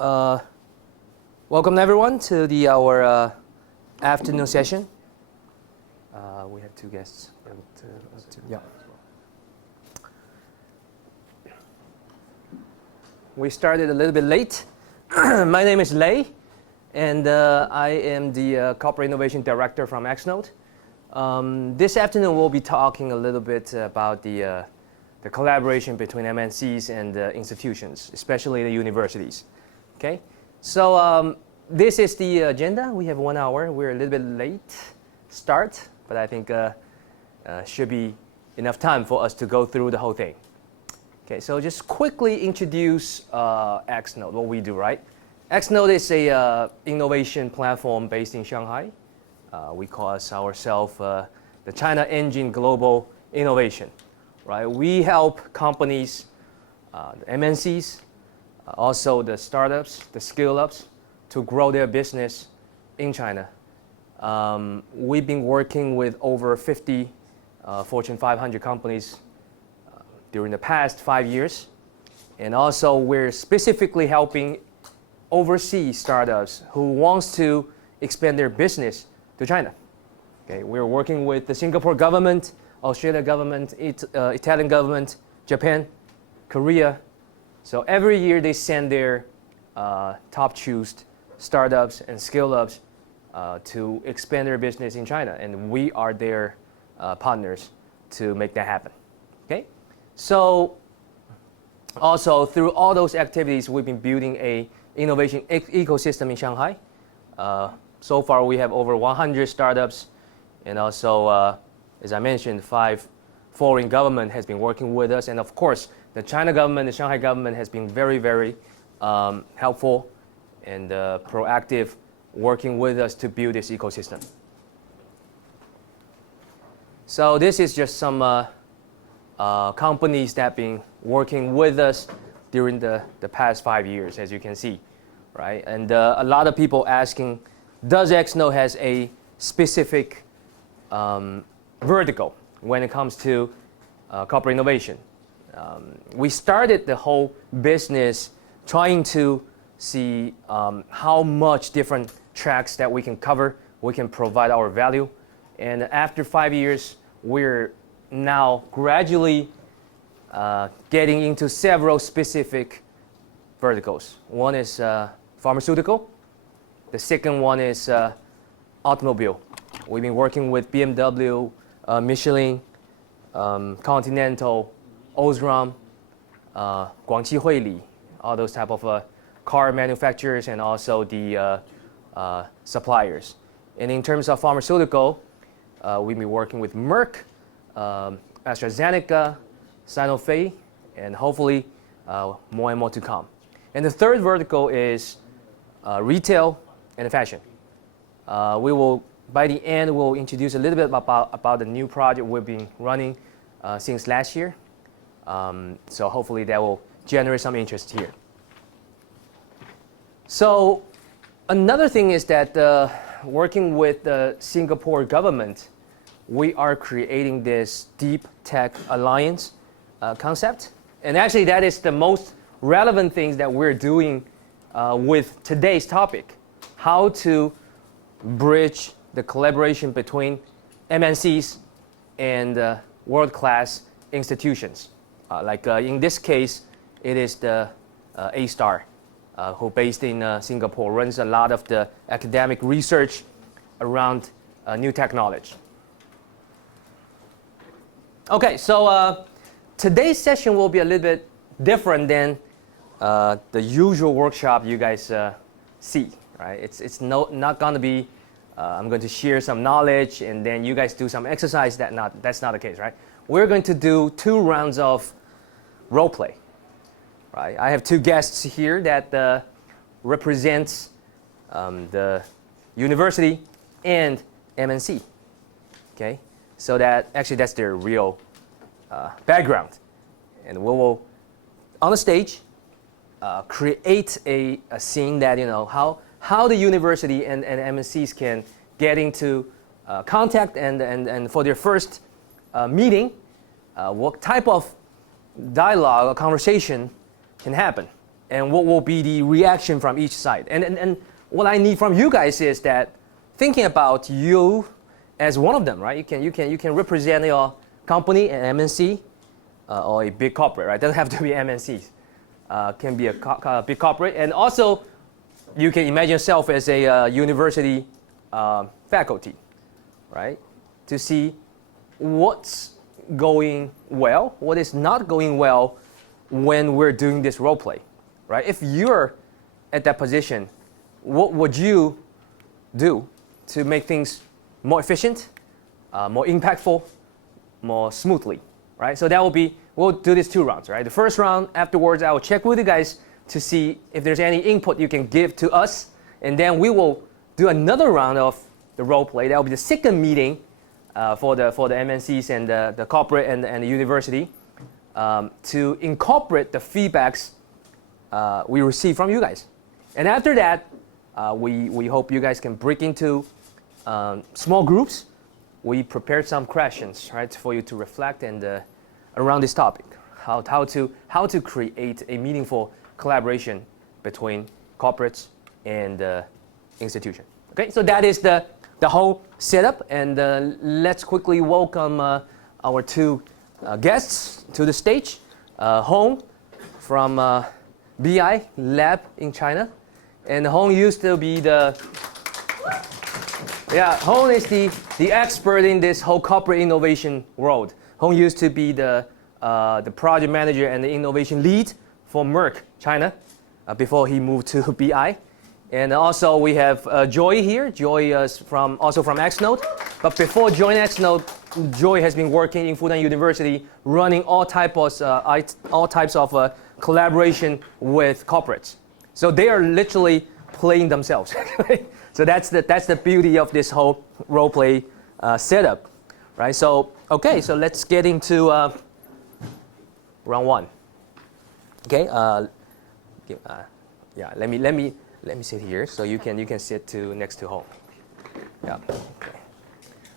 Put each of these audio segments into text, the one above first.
Welcome everyone to our afternoon session. We have two guests. Yeah. We started a little bit late. My name is Lei, and I am the Corporate Innovation Director from XNode. This afternoon we'll be talking a little bit about the collaboration between MNCs and institutions, especially the universities. Okay, so this is the agenda. We have 1 hour. We're a little bit late start, but I think should be enough time for us to go through the whole thing. Okay, so just quickly introduce XNode, what we do, right? XNode is a innovation platform based in Shanghai. We call ourselves the China Engine Global Innovation, right? We help companies, the MNCs, also the startups, the scale-ups, to grow their business in China. We've been working with over 50 Fortune 500 companies during the past 5 years. And also we're specifically helping overseas startups who wants to expand their business to China. Okay, we're working with the Singapore government, Australia government, Italian government, Japan, Korea. So every year they send their top chosen startups and scale-ups to expand their business in China, and we are their partners to make that happen. Okay, so also through all those activities, we've been building a innovation ecosystem in Shanghai. So far, we have over 100 startups, and also, as I mentioned, 5 foreign government has been working with us, and of course, the China government, the Shanghai government has been very, very helpful and proactive, working with us to build this ecosystem. So this is just some companies that have been working with us during the past 5 years, as you can see, right? And a lot of people asking, does XNode has a specific vertical when it comes to corporate innovation? We started the whole business trying to see how much different tracks that we can cover, we can provide our value. And after 5 years, we're now gradually getting into several specific verticals. One is pharmaceutical. The second one is automobile. We've been working with BMW, Michelin, Continental, Osram, Guangqi Huili, all those type of car manufacturers, and also the suppliers. And in terms of pharmaceutical, we've been working with Merck, AstraZeneca, Sanofi, and hopefully more and more to come. And the third vertical is retail and fashion. We will, by the end, we'll introduce a little bit about the new project we've been running since last year. So hopefully that will generate some interest here. So another thing is that working with the Singapore government, we are creating this deep tech alliance concept. And actually that is the most relevant things that we're doing with today's topic, how to bridge the collaboration between MNCs and world-class institutions. Like in this case, it is the A-Star, who based in Singapore, runs a lot of the academic research around new technology. Okay, so today's session will be a little bit different than the usual workshop you guys see, right? It's not going to be, I'm going to share some knowledge and then you guys do some exercise. That's not the case, right? We're going to do 2 rounds of role play, right? I have 2 guests here that represents the university and MNC, okay? So that actually that's their real background. And we will, on the stage, create a scene that, you know, how the university and MNCs can get into contact and for their first meeting, what type of dialogue or conversation can happen, and what will be the reaction from each side. And what I need from you guys is that thinking about you as one of them, right? You can represent your company, an MNC, or a big corporate, right? Doesn't have to be MNCs. Can be a big corporate, and also you can imagine yourself as a university faculty, right? To see what's going well, what is not going well when we're doing this role play, right? If you're at that position, what would you do to make things more efficient, more impactful, more smoothly, right? So that will be, we'll do these 2 rounds, right? The first round, afterwards, I will check with you guys to see if there's any input you can give to us, and then we will do another round of the role play. That will be the second meeting for the MNCs and the corporate and the university to incorporate the feedbacks we receive from you guys. And after that, we hope you guys can break into small groups. We prepared some questions, right, for you to reflect and around this topic, how to create a meaningful collaboration between corporates and institution. Okay, so that is the whole setup, and let's quickly welcome our 2 guests to the stage. Hong from BI Lab in China, and Hong used to be Hong is the expert in this whole corporate innovation world. Hong used to be the project manager and the innovation lead for Merck China before he moved to BI. And also we have Joy here. Joy is also from XNode. But before joining XNode, Joy has been working in Fudan University, running all types of collaboration with corporates. So they are literally playing themselves. So that's the beauty of this whole role play setup, right? So okay, so let's get into round 1. Okay, let me sit here so you can sit next to Hong. Yeah. Okay.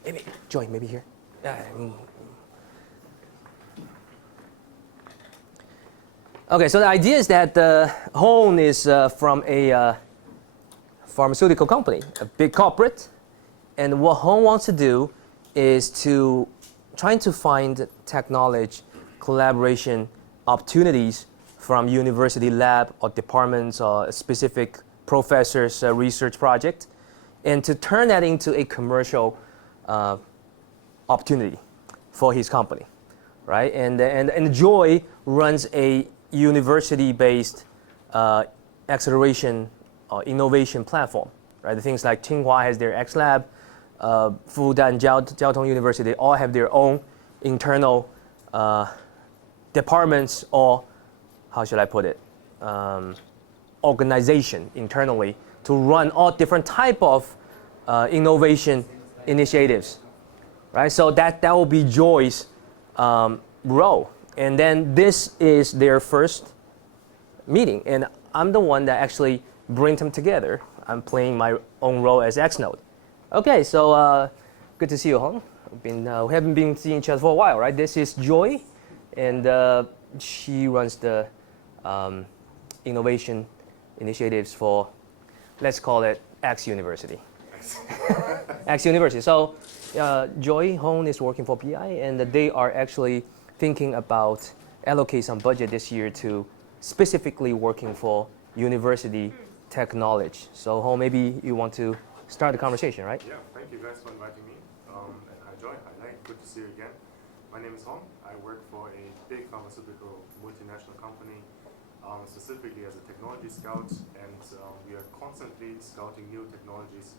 Maybe Joy, maybe here. Okay, so the idea is that Hong is from a pharmaceutical company, a big corporate, and what Hong wants to do is to trying to find technology collaboration opportunities from university lab or departments or specific professors' research project, and to turn that into a commercial opportunity for his company, right? And Joy runs a university-based acceleration or innovation platform, right? The things like Tsinghua has their XLab, Fudan, Jiao Tong University, they all have their own internal departments, or how should I put it, organization internally to run all different type of innovation initiatives, right? So that will be Joy's role. And then this is their first meeting, and I'm the one that actually brings them together. I'm playing my own role as XNode. Okay, so good to see you, Hong. We haven't been seeing each other for a while, right? This is Joy, and she runs the innovation initiatives for, let's call it X University. X University. So Joy, Hong is working for PI, and they are actually thinking about allocate some budget this year to specifically working for university technology. So Hong, maybe you want to start the conversation, right? Yeah, thank you guys for inviting me. And hi Joy, hi Lei, good to see you again. My name is Hong. I work for a big pharmaceutical multinational company, specifically as a technology scout, and we are constantly scouting new technologies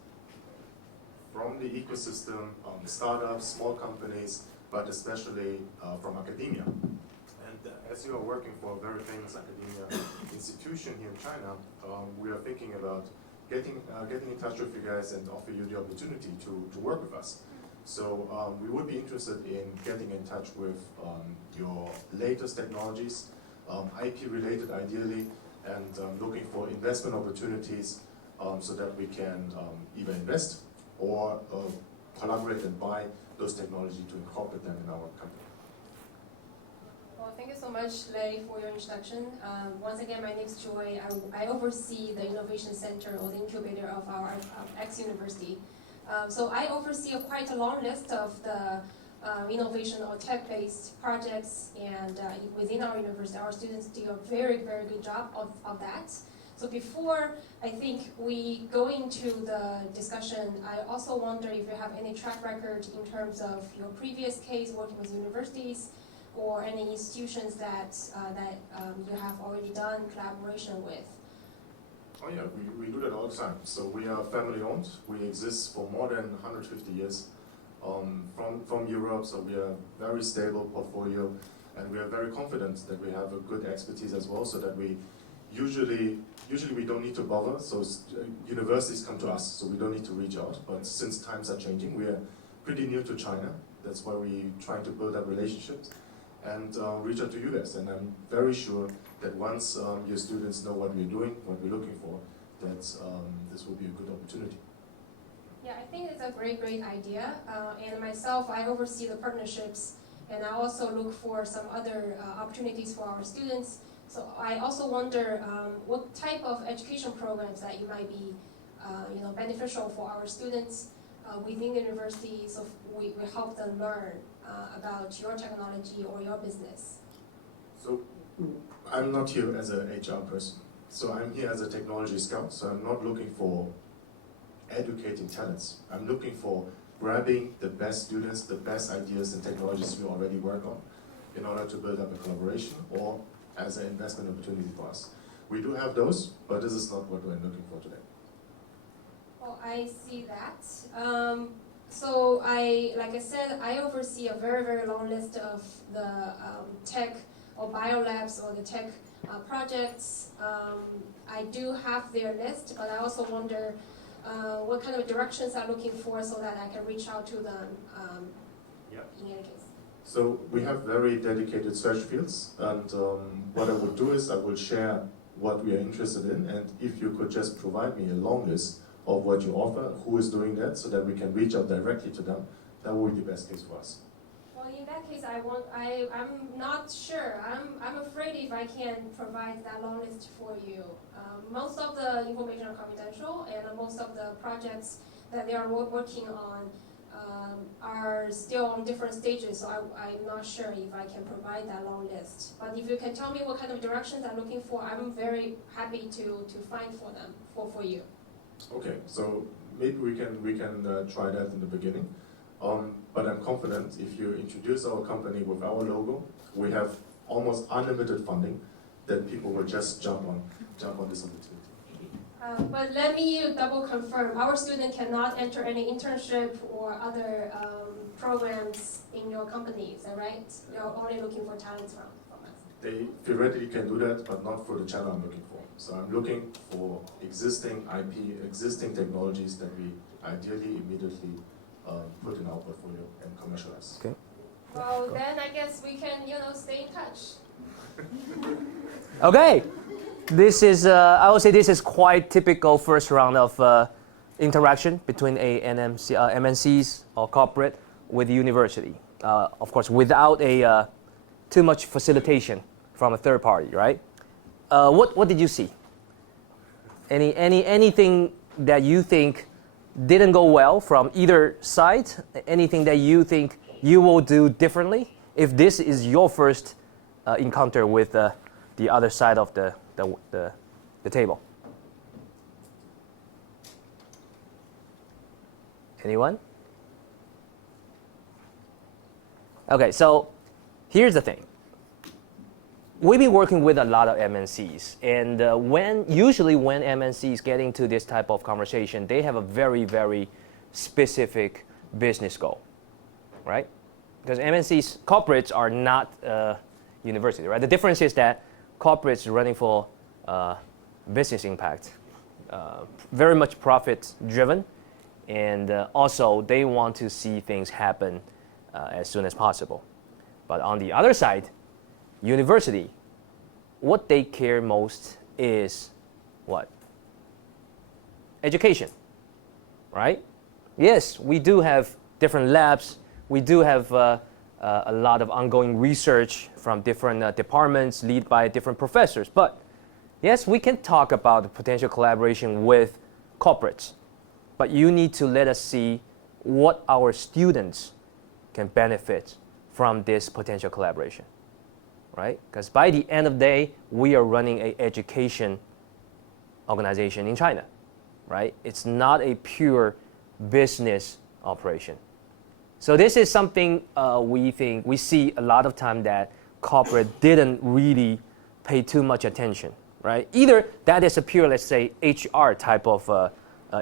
from the ecosystem, startups, small companies, but especially from academia. And as you are working for a very famous academia institution here in China, we are thinking about getting in touch with you guys and offer you the opportunity to work with us. So we would be interested in getting in touch with your latest technologies, IP related ideally, and looking for investment opportunities so that we can either invest or collaborate and buy those technologies to incorporate them in our company. Well, thank you so much, Lei, for your introduction. Once again, my name is Joy. I oversee the Innovation Center or the incubator of our X University. So I oversee quite a long list of the innovation or tech-based projects, and within our university, our students do a very, very good job of that. So before I think we go into the discussion, I also wonder if you have any track record in terms of your previous case working with universities or any institutions that you have already done collaboration with. Oh yeah, we do that all the time. So we are family owned. We exist for more than 150 years from Europe, so we are a very stable portfolio, and we are very confident that we have a good expertise as well, so that we usually we don't need to bother, so universities come to us, so we don't need to reach out. But since times are changing, we are pretty new to China. That's why we're trying to build up relationships and reach out to you guys. And I'm very sure that once your students know what we're doing, what we're looking for, that this will be a good opportunity. Yeah, I think it's a great idea. And myself, I oversee the partnerships, and I also look for some other opportunities for our students. So I also wonder what type of education programs that you might be beneficial for our students within the university, so we help them learn about your technology or your business. So I'm not here as an HR person. So I'm here as a technology scout, so I'm not looking for educating talents. I'm looking for grabbing the best students, the best ideas and technologies we already work on in order to build up a collaboration or as an investment opportunity for us. We do have those, but this is not what we're looking for today. Well, I see that. So like I said, I oversee a very, very long list of the tech or biolabs or the tech projects. I do have their list, but I also wonder what kind of directions I'm looking for so that I can reach out to them in any case. So we have very dedicated search fields, and what I would do is I will share what we are interested in, and if you could just provide me a long list of what you offer, who is doing that, so that we can reach out directly to them, that would be the best case for us. Well, in that case, I'm not sure. I'm afraid if I can provide that long list for you. Most of the information are confidential, and most of the projects that they are working on are still on different stages, so I'm not sure if I can provide that long list. But if you can tell me what kind of directions I'm looking for, I'm very happy to find for them, for you. Okay, so maybe we can try that in the beginning. But I'm confident if you introduce our company with our logo, we have almost unlimited funding, that people will just jump on this opportunity. But let me double confirm, our student cannot enter any internship or other programs in your company, is that right? You're only looking for talents from us. They theoretically can do that, but not for the channel I'm looking for. So I'm looking for existing IP, existing technologies that we ideally immediately put in our portfolio and commercialize. Okay. Well, then I guess we can, stay in touch. Okay. This is, I would say this is quite typical first round of interaction between MNCs or corporate with the university. Of course, without too much facilitation from a third party, right? What did you see? Anything that you think didn't go well from either side? Anything that you think you will do differently if this is your first encounter with the other side of the table? Anyone? Okay, so here's the thing. We've been working with a lot of MNCs, and usually when MNCs get into this type of conversation, they have a very, very specific business goal, right? Because MNCs, corporates are not university, right? The difference is that corporates are running for business impact, very much profit-driven, and also they want to see things happen as soon as possible. But on the other side, university, what they care most is what? Education, right? Yes, we do have different labs. We do have a lot of ongoing research from different departments, led by different professors. But yes, we can talk about potential collaboration with corporates, but you need to let us see what our students can benefit from this potential collaboration, right? Because by the end of the day, we are running an education organization in China, right? It's not a pure business operation. So this is something we see a lot of time that corporate didn't really pay too much attention, right? Either that is a pure, let's say, HR type of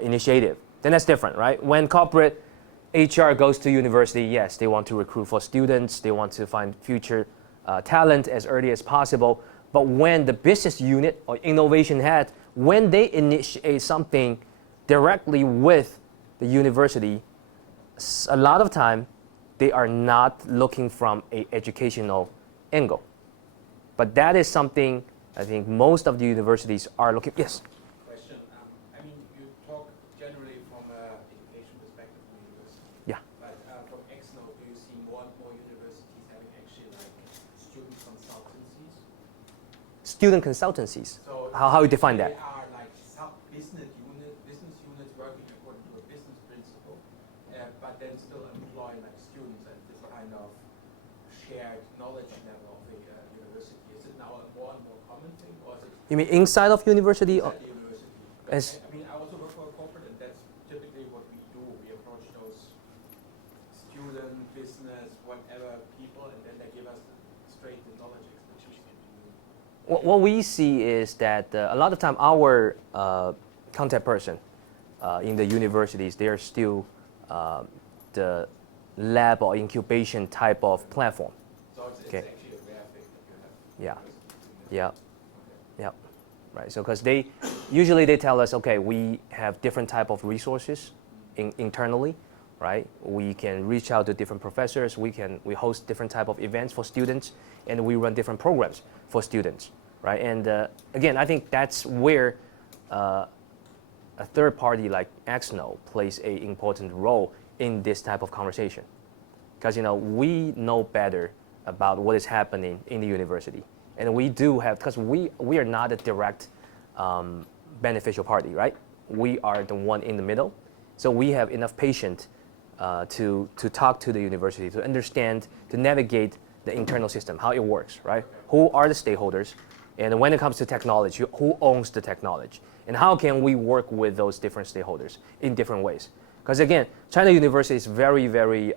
initiative, then that's different, right? When corporate HR goes to university, yes, they want to recruit for students, they want to find future talent as early as possible. But when the business unit or innovation head, when they initiate something directly with the university, a lot of time they are not looking from an educational angle. But that is something I think most of the universities are looking. Yes. Question. I mean, you talk generally from an education perspective from university. Yeah. But from XNode, do you see more and more universities having actually like student consultancies? Student consultancies. So How you define that? They are like sub-business units working according to a business principle, but then still employ like students at this kind of shared knowledge level of the university. Is it now a more and more common thing, or is it? You mean inside of university? Inside the university. As I mean, I also work for a corporate, and that's typically what we do. We approach those student, business, whatever people, and then they give us straight the knowledge expertise. what we see is that a lot of time our contact person in the universities, they are still the lab or incubation type of platform. So it's Okay. actually a rare thing that you have. Yeah. universities in Yeah. this. Okay. Yeah, right. So because they usually they tell us, okay, we have different type of resources internally, right? We can reach out to different professors. We host different type of events for students, and we run different programs for students, right? And again, I think that's where a third party like XNode plays an important role in this type of conversation, because we know better about what is happening in the university. And we do have, because we are not a direct beneficial party, right? We are the one in the middle. So we have enough patience to talk to the university, to understand, to navigate the internal system, how it works, right? Who are the stakeholders? And when it comes to technology, who owns the technology? And how can we work with those different stakeholders in different ways? Because again, China University is very, very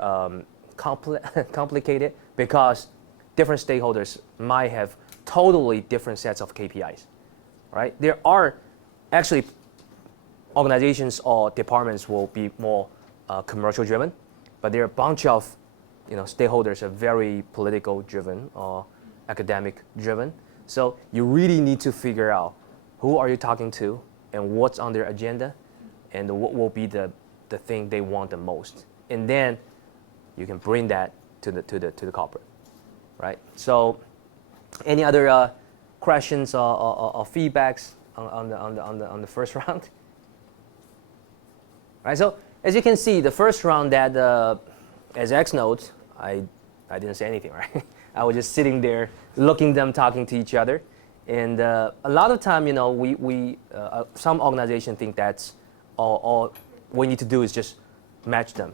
complicated, because different stakeholders might have totally different sets of KPIs, right? There are actually organizations or departments will be more commercial driven, but there are a bunch of stakeholders are very political driven or academic driven. So you really need to figure out who are you talking to and what's on their agenda and what will be the thing they want the most. And then you can bring that to the corporate, right? So any other questions or feedbacks on the first round? Right, so as you can see, the first round that as XNode, I didn't say anything, right? I was just sitting there, looking them talking to each other, and a lot of time, some organizations think that's all we need to do is just match them,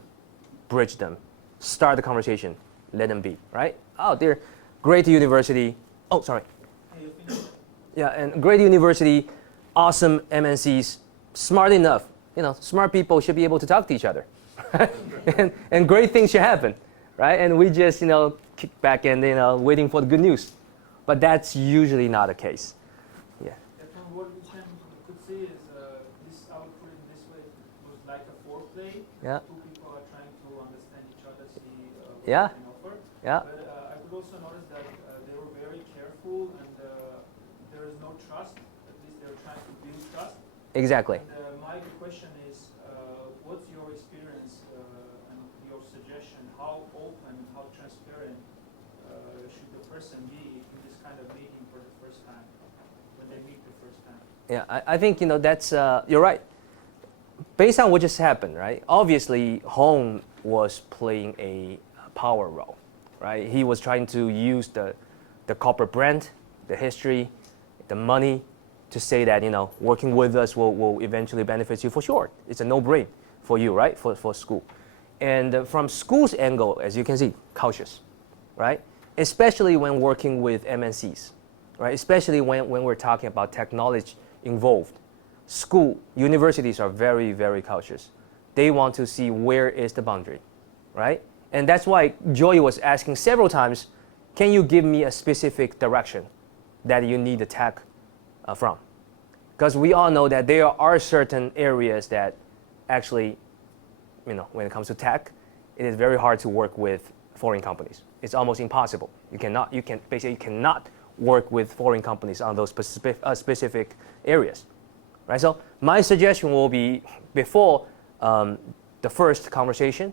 bridge them, start the conversation, let them be, right? Oh, they're great university. Oh, sorry. Yeah, and great university, awesome MNCs, smart enough. Smart people should be able to talk to each other, and great things should happen, right? And we just, kick back and, waiting for the good news. But that's usually not the case. Yeah. From what we could see is, I would put it in this way, it was like a foreplay. Yeah. Two people are trying to understand each other, see what Yeah. they can offer. Yeah. But I could also notice that they were very careful, and there is no trust. At least they're trying to build trust. Exactly. And my question is, what's your experience and your suggestion? How open, how transparent should the person be in this kind of meeting for the first time, when they meet the first time? Yeah, I think that's you're right. Based on what just happened, right? Obviously, Hong was playing a power role, right? He was trying to use the corporate brand, the history, the money to say that, working with us will eventually benefit you for sure. It's a no-brainer for you, right? For school. And from school's angle, as you can see, cautious, right? Especially when working with MNCs, right? Especially when we're talking about technology involved. Universities are very, very cautious. They want to see where is the boundary, right? And that's why Joy was asking several times, can you give me a specific direction that you need the tech from? Because we all know that there are certain areas that actually, when it comes to tech, it is very hard to work with foreign companies. It's almost impossible. You cannot work with foreign companies on those specific areas, right? So my suggestion will be, before the first conversation,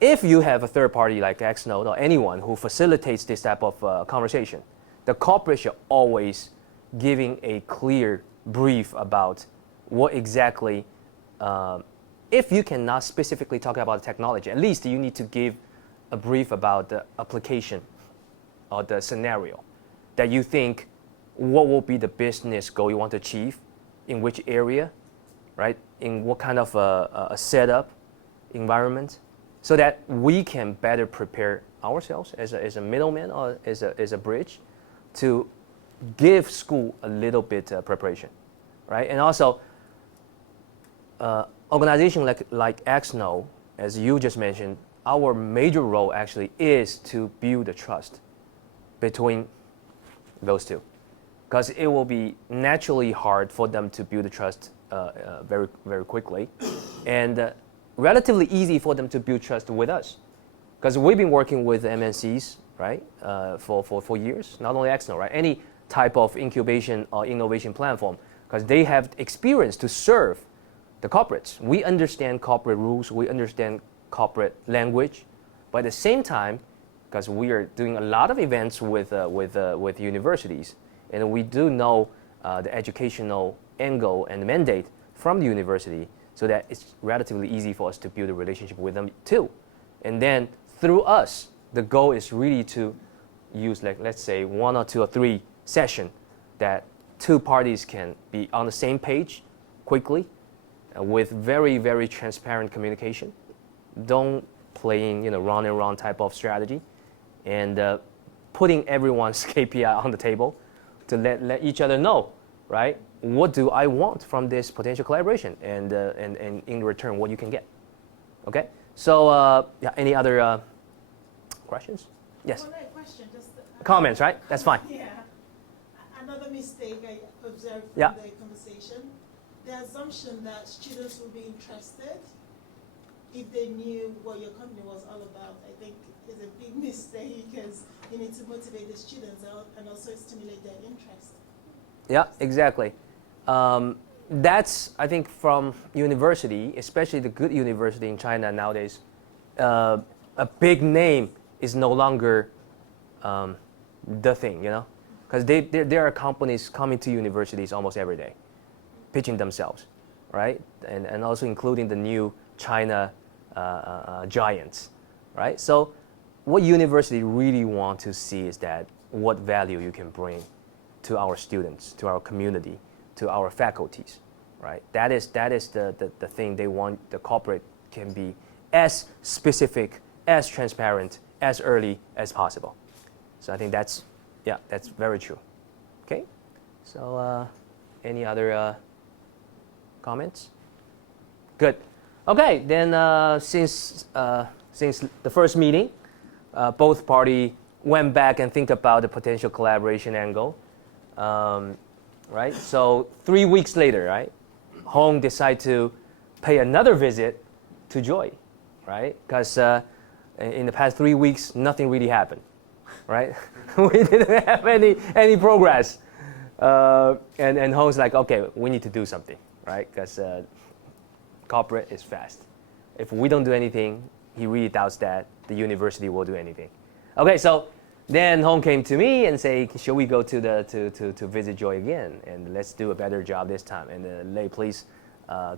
if you have a third party like XNode or anyone who facilitates this type of conversation, the corporate should always giving a clear brief about what exactly, if you cannot specifically talk about technology, at least you need to give a brief about the application or the scenario that you think, what will be the business goal you want to achieve, in which area, right? In what kind of a setup, environment, so that we can better prepare ourselves as a middleman or as a bridge to give school a little bit preparation, right? And also, organization like XNode, as you just mentioned, our major role actually is to build the trust between those two, because it will be naturally hard for them to build the trust very, very quickly, and relatively easy for them to build trust with us, because we've been working with MNCs, right, for years. Not only XNode, right, any type of incubation or innovation platform, because they have experience to serve the corporates. We understand corporate rules, we understand corporate language, but at the same time, because we are doing a lot of events with universities, and we do know the educational angle and mandate from the university, so that it's relatively easy for us to build a relationship with them too. And then through us, the goal is really to use, like, let's say 1 or 2 or 3 sessions that two parties can be on the same page quickly, with very, very transparent communication. Don't playing round and round type of strategy, and putting everyone's KPI on the table to let each other know, right? What do I want from this potential collaboration, and in return, what you can get. Okay. So yeah, any other questions? Yes. Well, no question. Just comments, right? That's fine. Yeah. Another mistake I observed from Yeah. the conversation, the assumption that students will be interested if they knew what your company was all about, I think is a big mistake, because you need to motivate the students and also stimulate their interest. Yeah, exactly. That's, I think, from university, especially the good university in China nowadays, a big name is no longer the thing, because there are companies coming to universities almost every day, pitching themselves, right? And also including the new China giants, right? So what university really want to see is that what value you can bring to our students, to our community, to our faculties, right? That is the thing they want. The corporate can be as specific, as transparent, as early as possible. So I think that's very true. Okay, so any other comments? Good. Okay, then since the first meeting, both parties went back and think about the potential collaboration angle. Right? So 3 weeks later, right, Hong decided to pay another visit to Joy, right? Because in the past 3 weeks, nothing really happened, right? We didn't have any progress. And Hong's like, okay, we need to do something, right? Because corporate is fast. If we don't do anything, he really doubts that the university will do anything. Okay, so then Hong came to me and say, should we go to visit Joy again, and let's do a better job this time, and Lei, please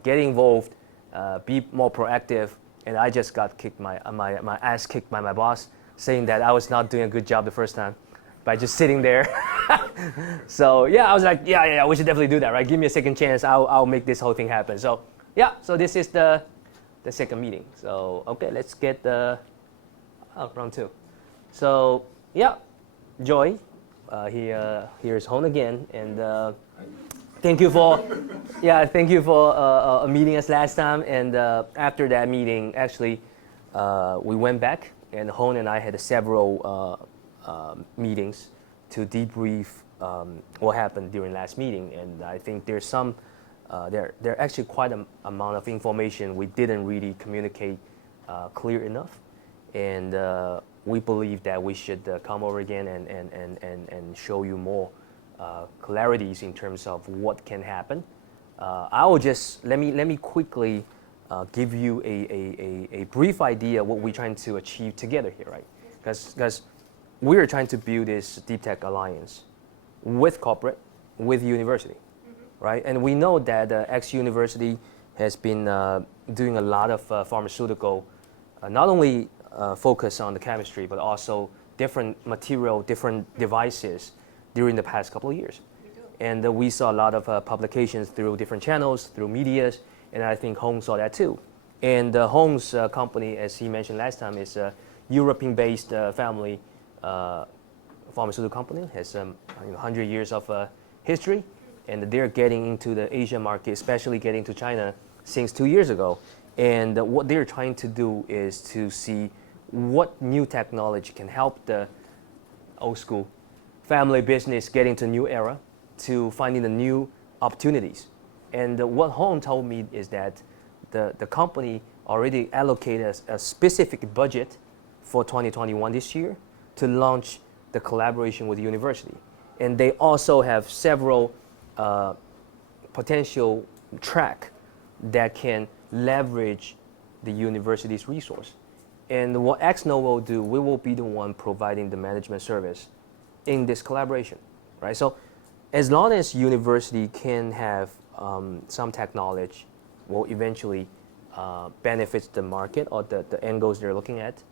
get involved, be more proactive. And I just got kicked my ass kicked by my boss saying that I was not doing a good job the first time by just sitting there. So yeah, I was like, yeah, we should definitely do that, right? Give me a second chance. I'll make this whole thing happen. So yeah, so this is the second meeting. So okay, let's get the round two. So yeah, Joy, here's Hon again, and thank you for meeting us last time. And after that meeting, actually, we went back, and Hon and I had several meetings to debrief what happened during last meeting. And I think there's some, there actually quite an amount of information we didn't really communicate clear enough. And we believe that we should come over again and show you more clarities in terms of what can happen. I will just, let me quickly give you a brief idea what we're trying to achieve together here, right? Because we are trying to build this deep tech alliance with corporate, with university, right? And we know that X University has been doing a lot of pharmaceutical, not only focus on the chemistry, but also different material, different devices during the past couple of years. And we saw a lot of publications through different channels, through medias, and I think Hong saw that too. And Hong's company, as he mentioned last time, is a European-based family pharmaceutical company, has 100 years of history, and they're getting into the Asia market, especially getting to China since 2 years ago. And what they're trying to do is to see what new technology can help the old school family business get into a new era, to finding the new opportunities. And what Hong told me is that the company already allocated a specific budget for 2021 this year to launch the collaboration with the university. And they also have several potential track that can leverage the university's resource. And what XNode will do, we will be the one providing the management service in this collaboration, right? So as long as university can have some technology will eventually benefit the market or the angles they're looking at,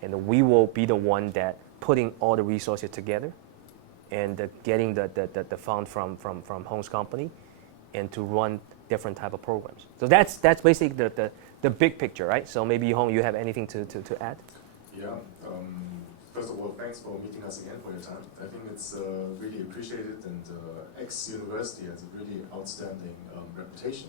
and we will be the one that putting all the resources together and getting the fund from Hong's company and to run different type of programs. So that's basically the big picture, right? So maybe Hong, you have anything to add? Yeah. First of all, thanks for meeting us again for your time. I think it's really appreciated, and X University has a really outstanding reputation.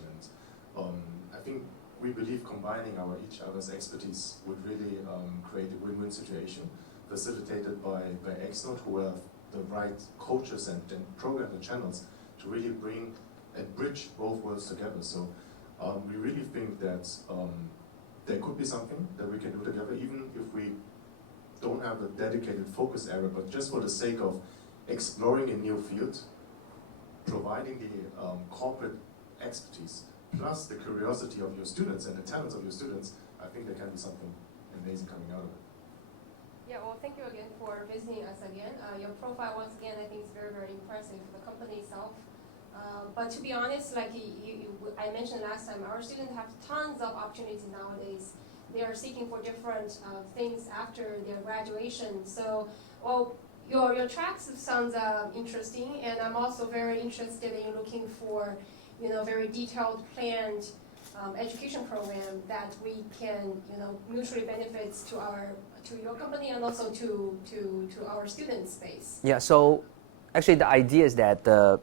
And I think we believe combining each other's expertise would really create a win-win situation, facilitated by XNode, who have the right coaches and programs and channels to really bring and bridge both worlds together. So we really think that there could be something that we can do together, even if we don't have a dedicated focus area, but just for the sake of exploring a new field, providing the corporate expertise, plus the curiosity of your students and the talents of your students, I think there can be something amazing coming out of it. Yeah, well, thank you again for visiting us again. Your profile, once again, I think is very, very impressive for the company itself. But to be honest, like I mentioned last time, our students have tons of opportunities nowadays. They are seeking for different things after their graduation. So, well, your tracks sounds interesting, and I'm also very interested in looking for, very detailed, planned education program that we can, mutually benefits to your company and also to our student space. Yeah. So, actually, the idea is that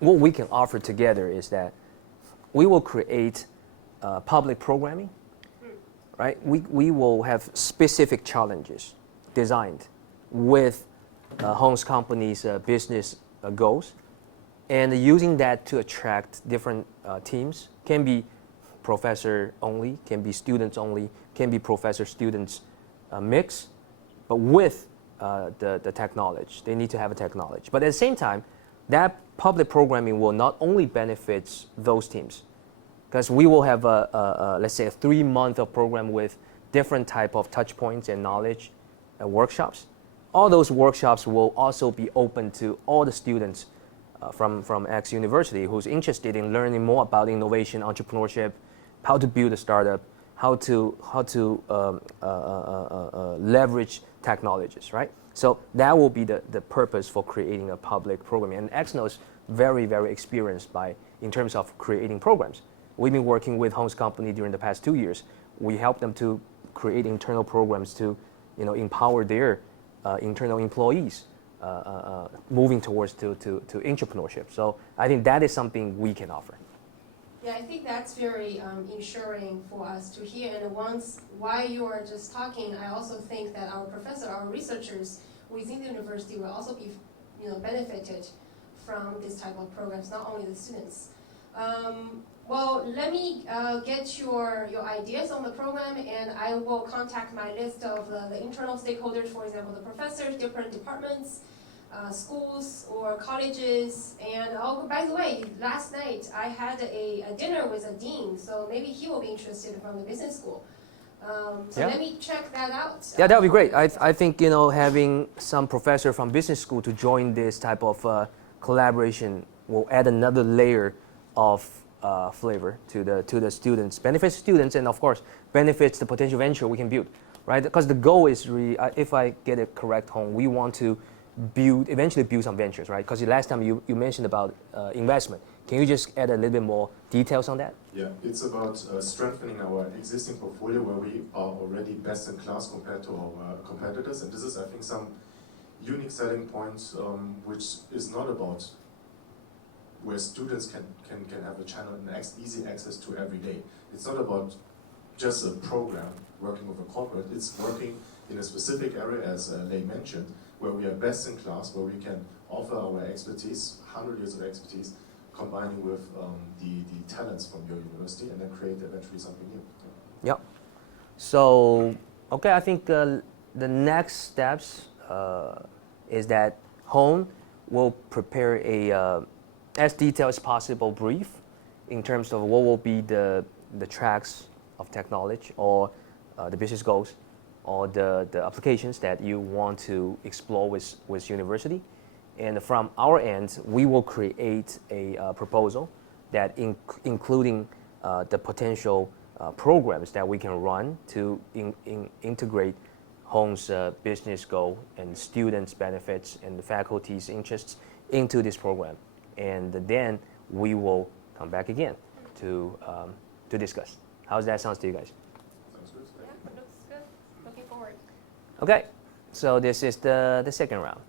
what we can offer together is that we will create public programming. Right? We will have specific challenges designed with Hong's company's business goals, and using that to attract different teams. Can be professor only, can be students only, can be professor-students mix, but with the technology. They need to have a technology. But at the same time, that public programming will not only benefit those teams, because we will have let's say a 3-month of program with different type of touch points and knowledge workshops. All those workshops will also be open to all the students from X University who's interested in learning more about innovation, entrepreneurship, how to build a startup, how to leverage technologies, right? So that will be the purpose for creating a public program. And XNode is very, very experienced in terms of creating programs. We've been working with Hong's company during the past 2 years. We help them to create internal programs to, empower their internal employees moving towards to entrepreneurship. So I think that is something we can offer. Yeah, I think that's very ensuring for us to hear. And while you are just talking, I also think that our researchers within the university will also be, benefited from this type of programs, not only the students. Well, let me get your ideas on the program, and I will contact my list of the internal stakeholders, for example, the professors, different departments, schools or colleges. And by the way, last night I had a dinner with a dean, so maybe he will be interested from the business school. So Yeah. let me check that out. Yeah, that would be great. I think having some professor from business school to join this type of collaboration will add another layer of flavor to the students, benefits students, and of course benefits the potential venture we can build, right? Because the goal is really, if I get it correct, Hong, we want to eventually build some ventures, right? Because last time you mentioned about investment. Can you just add a little bit more details on that? Yeah, it's about strengthening our existing portfolio where we are already best in class compared to our competitors. And this is, I think, some unique selling points which is not about where students can have a channel and easy access to every day. It's not about just a program working with a corporate. It's working in a specific area, as Lei mentioned, where we are best in class, where we can offer our expertise, 100 years of expertise, combining with the talents from your university, and then create eventually something new. Yeah. So, okay, I think the next steps is that Hong will prepare a as detailed as possible brief in terms of what will be the tracks of technology or the business goals or the applications that you want to explore with university. And from our end, we will create a proposal that including the potential programs that we can run to integrate Hong's business goal and students' benefits and the faculty's interests into this program. And then we will come back again to discuss. How's that sound to you guys? Sounds good. Yeah, looks good. Looking forward. Okay, so this is the second round.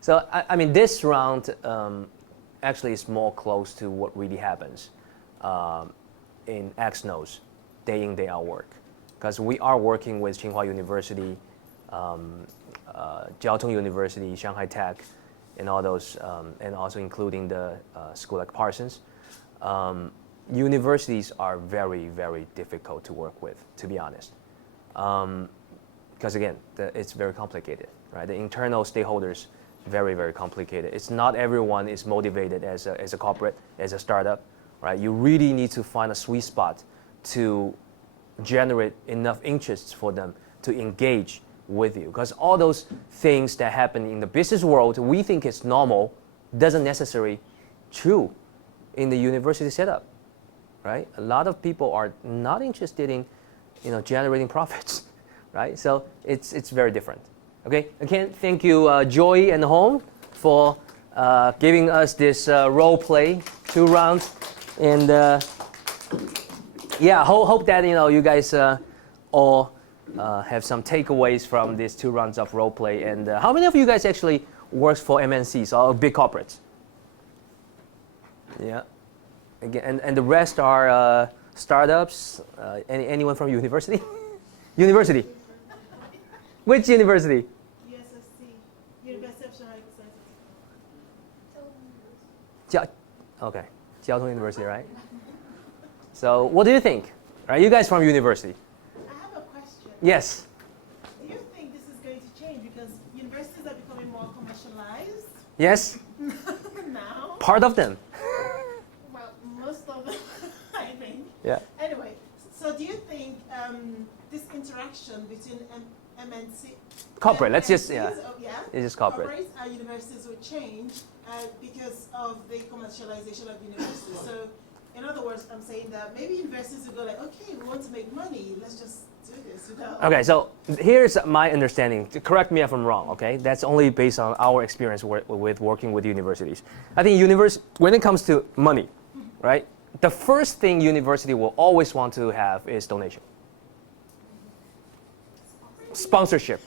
So I mean, this round actually is more close to what really happens in XNode's day in, day out work, because we are working with Tsinghua University, Jiao Tong University, Shanghai Tech, and all those, and also including the school like Parsons. Universities are very, very difficult to work with, to be honest, because again, it's very complicated, right? The internal stakeholders, very, very complicated. It's not everyone is motivated as a corporate, as a startup, right? You really need to find a sweet spot to generate enough interest for them to engage with you, because all those things that happen in the business world we think is normal doesn't necessarily true in the university setup, right? A lot of people are not interested in generating profits, right? So it's very different. Okay, again, thank you Joy and Hong for giving us this role play 2 rounds, and yeah, hope that you guys all have some takeaways from these 2 rounds of role play. And how many of you guys actually works for MNCs or big corporates? Yeah, again, and the rest are startups. Anyone from university? University. Which university? USSC, University of Shanghai. Okay, Jiao Tong University, right? So, what do you think? Are you guys from university? I have a question. Yes. Do you think this is going to change because universities are becoming more commercialized Yes. now? Part of them. Well, most of them, I think. Yeah. Anyway, so do you think this interaction between MNC Corporate. Let's just MNCs, It's just corporate. corporates and universities will change because of the commercialization of universities. So In other words, I'm saying that maybe investors will go like, okay, we want to make money, let's just do this without. Okay, so here's my understanding. Correct me if I'm wrong, okay? That's only based on our experience with working with universities. I think when it comes to money, right? The first thing university will always want to have is donation. Sponsorship,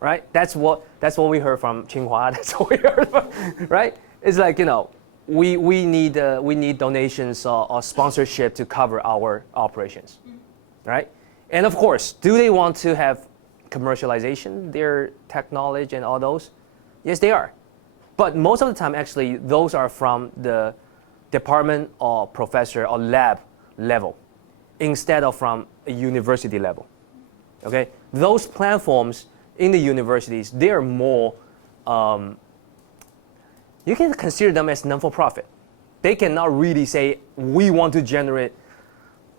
right? That's what we heard from Tsinghua. That's what we heard from, right? It's like, we need donations or sponsorship to cover our operations, right? And of course, do they want to have commercialization, their technology and all those? Yes, they are. But most of the time, actually, those are from the department or professor or lab level instead of from a university level, okay? Those platforms in the universities, they are more, you can consider them as non-for-profit. They cannot really say, we want to generate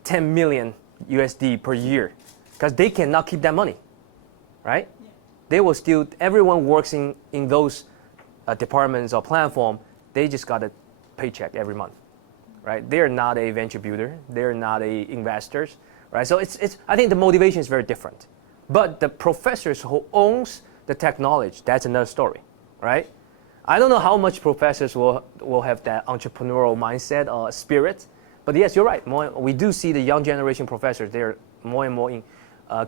10 million USD per year, because they cannot keep that money, right? Yeah. They will still, everyone works in those departments or platform, they just got a paycheck every month, right? They're not a venture builder, they're not a investors, right? So I think the motivation is very different. But the professors who owns the technology, that's another story, right? I don't know how much professors will have that entrepreneurial mindset or spirit, but yes, you're right. We do see the young generation professors, they're more and more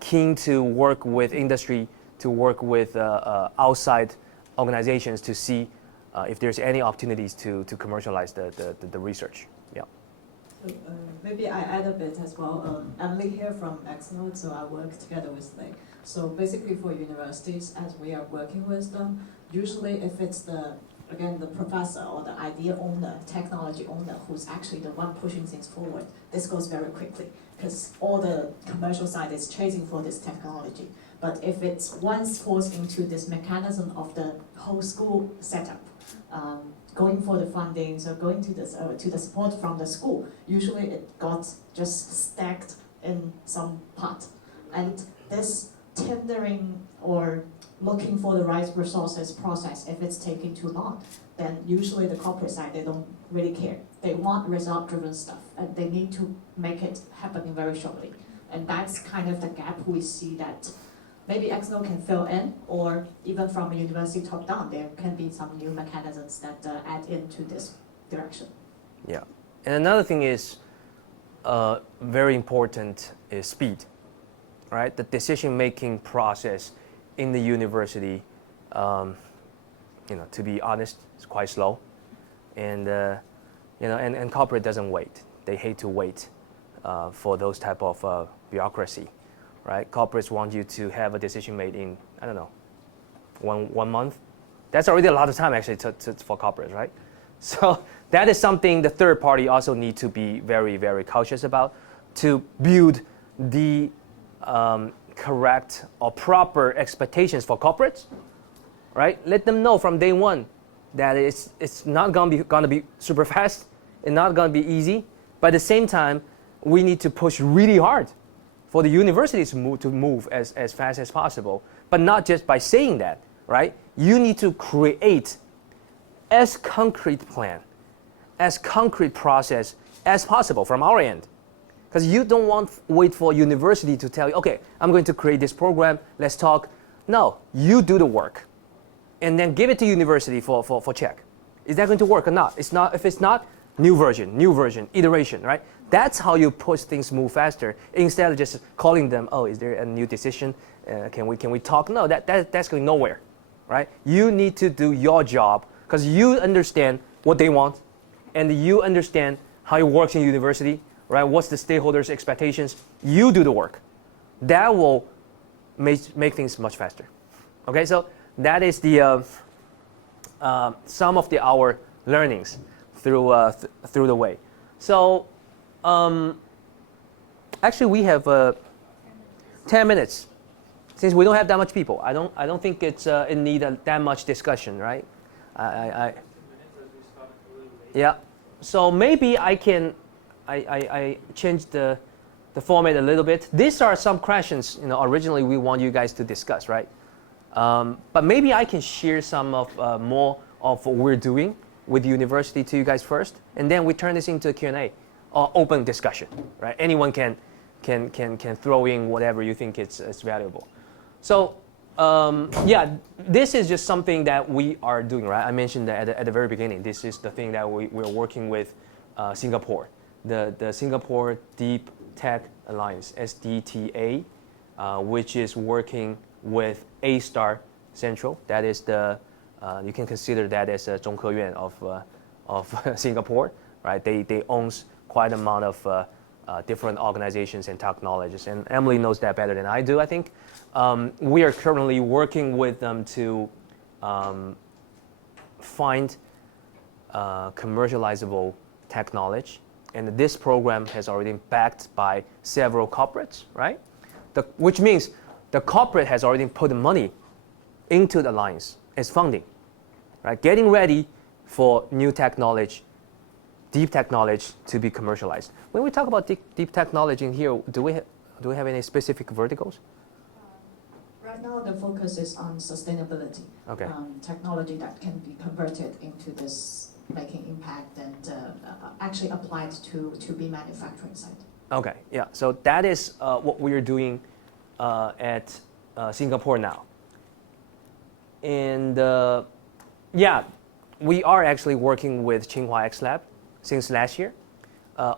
keen to work with industry, to work with outside organizations to see if there's any opportunities to commercialize the research. Yeah. So, maybe I add a bit as well. Emily here from XNode, so I work together with Lei. So basically for universities, as we are working with them, usually if it's the professor or the idea owner, technology owner, who's actually the one pushing things forward, this goes very quickly because all the commercial side is chasing for this technology. But if it's once forced into this mechanism of the whole school setup, going for the fundings or going to the support from the school, usually it got just stacked in some pot. And this tendering or looking for the right resources process, if it's taking too long, then usually the corporate side, they don't really care. They want result-driven stuff, and they need to make it happening very shortly. And that's kind of the gap we see that maybe XNode can fill in, or even from a university top-down, there can be some new mechanisms that add into this direction. Yeah, and another thing is very important is speed, right? The decision-making process in the university, to be honest, is quite slow, and and corporate doesn't wait. They hate to wait for those type of bureaucracy. Right? Corporates want you to have a decision made in, I don't know, one month. That's already a lot of time actually for corporates, right? So that is something the third party also need to be very, very cautious about to build the correct or proper expectations for corporates, right? Let them know from day one that it's not gonna be super fast and not gonna be easy, but at the same time, we need to push really hard for the universities to move as fast as possible, but not just by saying that, right? You need to create as concrete plan, as concrete process as possible from our end. Because you don't want to wait for university to tell you, okay, I'm going to create this program, let's talk. No, you do the work and then give it to university for check. Is that going to work or not? If it's not, new version, iteration, right? That's how you push things move faster instead of just calling them, oh, is there a new decision? Can we talk? No, that's going nowhere, right? You need to do your job because you understand what they want and you understand how it works in university, right? What's the stakeholders' expectations? You do the work. That will make things much faster. Okay, so that is the some of our learnings through the way. So actually we have 10 minutes. Since we don't have that much people, I don't think it's in need of that much discussion, right? Yeah. So maybe I change the format a little bit. These are some questions originally we want you guys to discuss, right? But maybe I can share some of more of what we're doing with the university to you guys first, and then we turn this into a Q&A. open discussion, right? Anyone can throw in whatever you think it's valuable. So yeah, this is just something that we are doing, right? I mentioned that at the very beginning. This is the thing that we're working with Singapore, the Singapore Deep Tech Alliance, SDTA, which is working with A-Star Central. That is you can consider that as a 中科院 of Singapore, right? They owns quite an amount of different organizations and technologies, and Emily knows that better than I do, I think. We are currently working with them to find commercializable technology, and this program has already been backed by several corporates, right? Which means the corporate has already put the money into the alliance as funding, right? Getting ready for new technology, deep technology to be commercialized. When we talk about deep technology in here, do we have any specific verticals? Right now, the focus is on sustainability. Okay. Technology that can be converted into this making impact and actually applied to be manufacturing side. Okay, yeah. So that is what we are doing at Singapore now. And yeah, we are actually working with Tsinghua XLab since last year,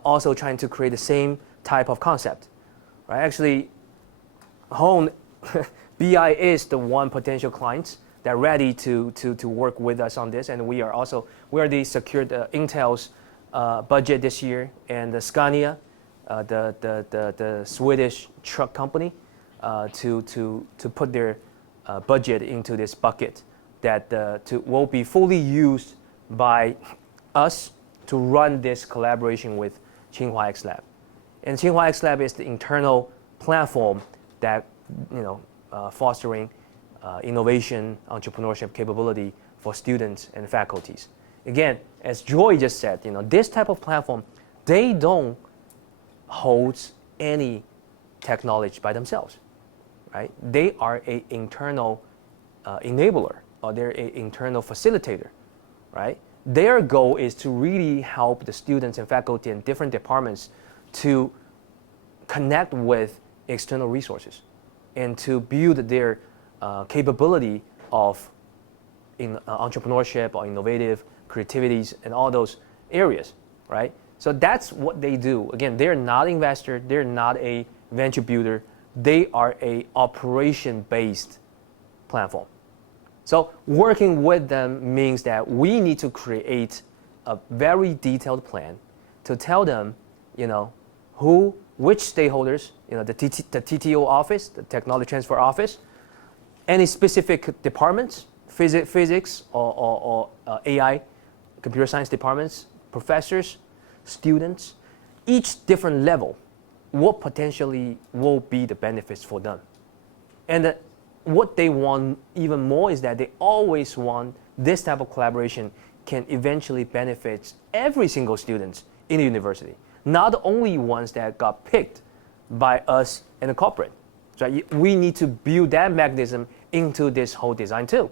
also trying to create the same type of concept, right? Actually, Hone BI is the one potential client that are ready to work with us on this, and we already secured Intel's budget this year, and the Scania, the Swedish truck company, to put their budget into this bucket that will be fully used by us to run this collaboration with Tsinghua XLab. And Tsinghua XLab is the internal platform that fostering innovation, entrepreneurship capability for students and faculties. Again, as Joy just said, this type of platform, they don't hold any technology by themselves, right? They are an internal enabler, or they're an internal facilitator, right? Their goal is to really help the students and faculty in different departments to connect with external resources and to build their capability of entrepreneurship or innovative creativities and all those areas, right? So that's what they do. Again, they're not investor, they're not a venture builder, they are a operation-based platform. So working with them means that we need to create a very detailed plan to tell them, which stakeholders, the TTO office, the technology transfer office, any specific departments, physics or AI, computer science departments, professors, students, each different level, what potentially will be the benefits for them. And what they want even more is that they always want this type of collaboration can eventually benefit every single student in the university, not only ones that got picked by us and the corporate. So we need to build that mechanism into this whole design too,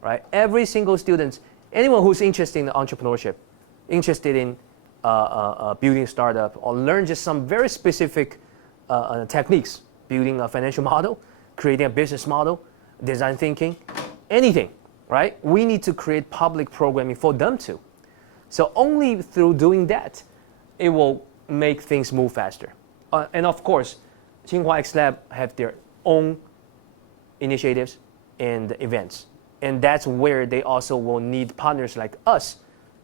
right? Every single student, anyone who's interested in entrepreneurship, interested in building a startup, or learn just some very specific techniques, building a financial model, creating a business model, design thinking, anything, right? We need to create public programming for them too. So only through doing that, it will make things move faster. And of course, Tsinghua XLab have their own initiatives and events. And that's where they also will need partners like us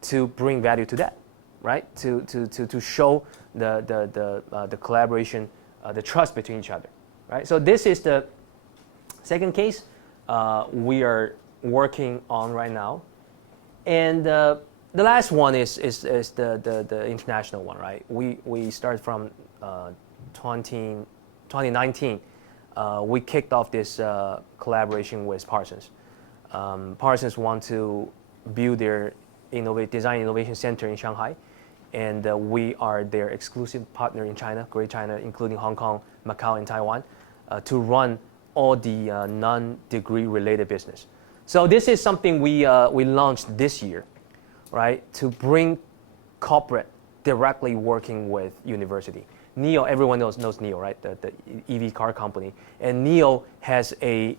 to bring value to that, right? To show the collaboration, the trust between each other, right? So this is the second case we are working on right now. And the last one is the international one, right? We started from 2019. We kicked off this collaboration with Parsons. Parsons want to build their design innovation center in Shanghai, and we are their exclusive partner in China, Greater China, including Hong Kong, Macau, and Taiwan, to run all the non-degree related business. So this is something we launched this year, right? To bring corporate directly working with university. NIO, everyone knows NIO, right? The EV car company. And NIO has a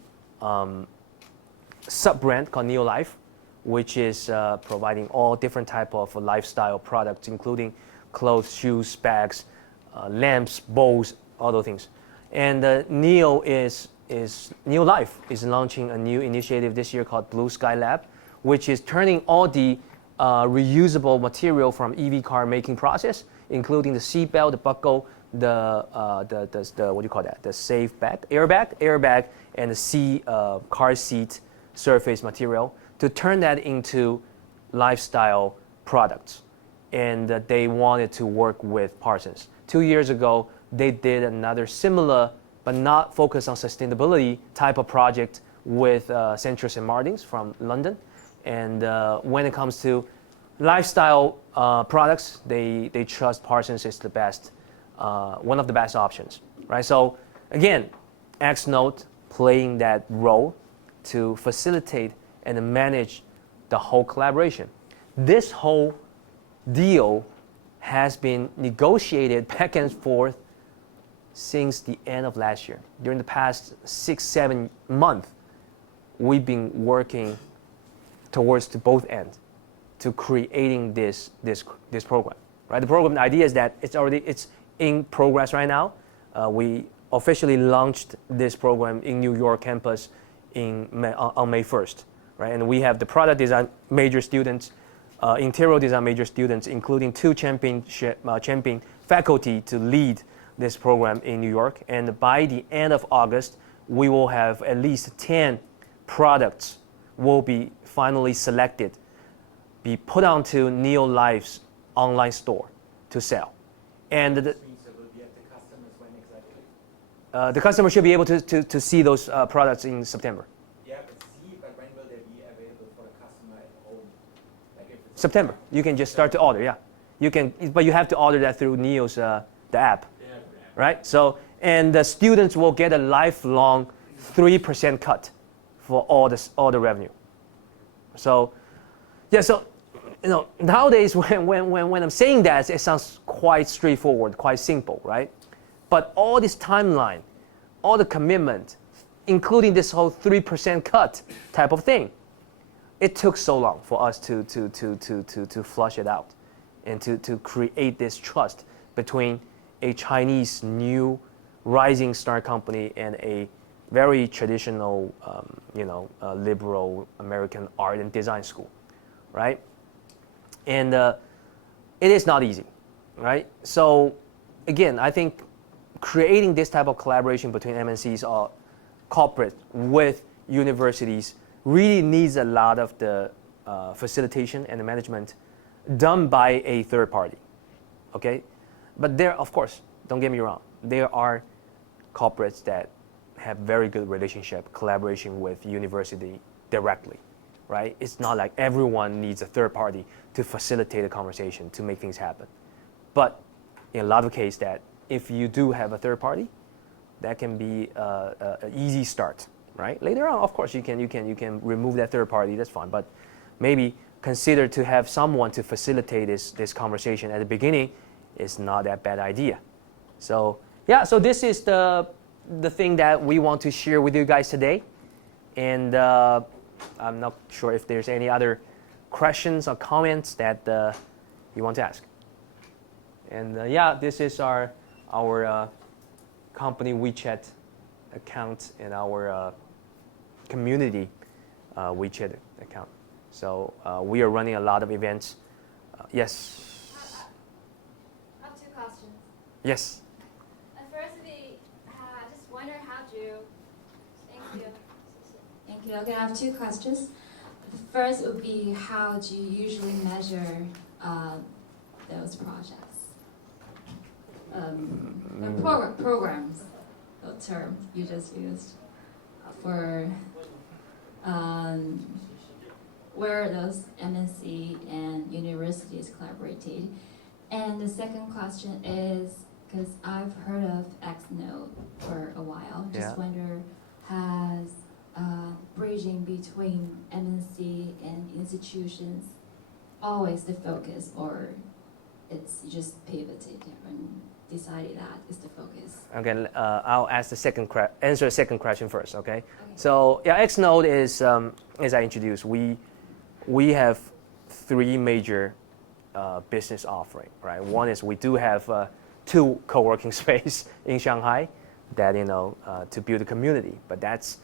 sub-brand called NIO Life, which is providing all different type of lifestyle products, including clothes, shoes, bags, lamps, bowls, all those things. And NIO Life is launching a new initiative this year called Blue Sky Lab, which is turning all the reusable material from EV car making process, including the seat belt, the buckle, the what do you call that? The safe bag, airbag, and the car seat surface material, to turn that into lifestyle products. And they wanted to work with Parsons. 2 years ago, they did another similar, but not focused on sustainability type of project with Centris and Martins from London. And when it comes to lifestyle products, they trust Parsons is the best, one of the best options, right? So again, XNode playing that role to facilitate and manage the whole collaboration. This whole deal has been negotiated back and forth since the end of last year. During the past 6-7 months, we've been working towards to both ends to creating this program, right? The program, the idea is that it's in progress right now. We officially launched this program in New York campus on May 1st, right? And we have the product design major students, interior design major students, including 2 champion faculty to lead this program in New York. And by the end of August, we will have at least 10 products will be finally selected, be put onto NIO Life's online store to sell. And Means it will be at the customers when exactly? the customer should be able to see those products in September. Yeah, but when will they be available for the customer at home? Like if it's September. You can just start to order, yeah. You can, but you have to order that through NIO's the app, right? So, and the students will get a lifelong 3% cut for all the revenue. So, yeah. So, nowadays when I'm saying that, it sounds quite straightforward, quite simple, right? But all this timeline, all the commitment, including this whole 3% cut type of thing, it took so long for us to flush it out and to create this trust between a Chinese new rising star company and a very traditional, liberal American art and design school, right? And it is not easy, right? So again, I think creating this type of collaboration between MNCs or corporate with universities really needs a lot of the facilitation and the management done by a third party, okay? But there, of course, don't get me wrong, there are corporates that have very good relationship, collaboration with university directly, right? It's not like everyone needs a third party to facilitate a conversation, to make things happen. But in a lot of cases that if you do have a third party, that can be an easy start, right? Later on, of course, you can remove that third party, that's fine, but maybe consider to have someone to facilitate this conversation at the beginning is not that bad idea. So yeah, so this is the thing that we want to share with you guys today. And I'm not sure if there's any other questions or comments that you want to ask. And yeah, this is our company WeChat account and our community WeChat account. So we are running a lot of events. Yes? I have 2 questions. Yes. Firstly, I just wonder how to. Thank you. Thank you. Okay, I have 2 questions. The first would be, how do you usually measure those projects? Programs, the term you just used for where those MNC and universities collaborated. And the second question is, because I've heard of XNode for a while, just wonder, has bridging between MNC and institutions always the focus, or it's just pivoted and decided that is the focus? Okay, I'll ask answer the second question first. Okay. So yeah, XNode is as I introduced, we have three major business offering. Right. One is we do have 2 co-working space in Shanghai that to build a community, but that's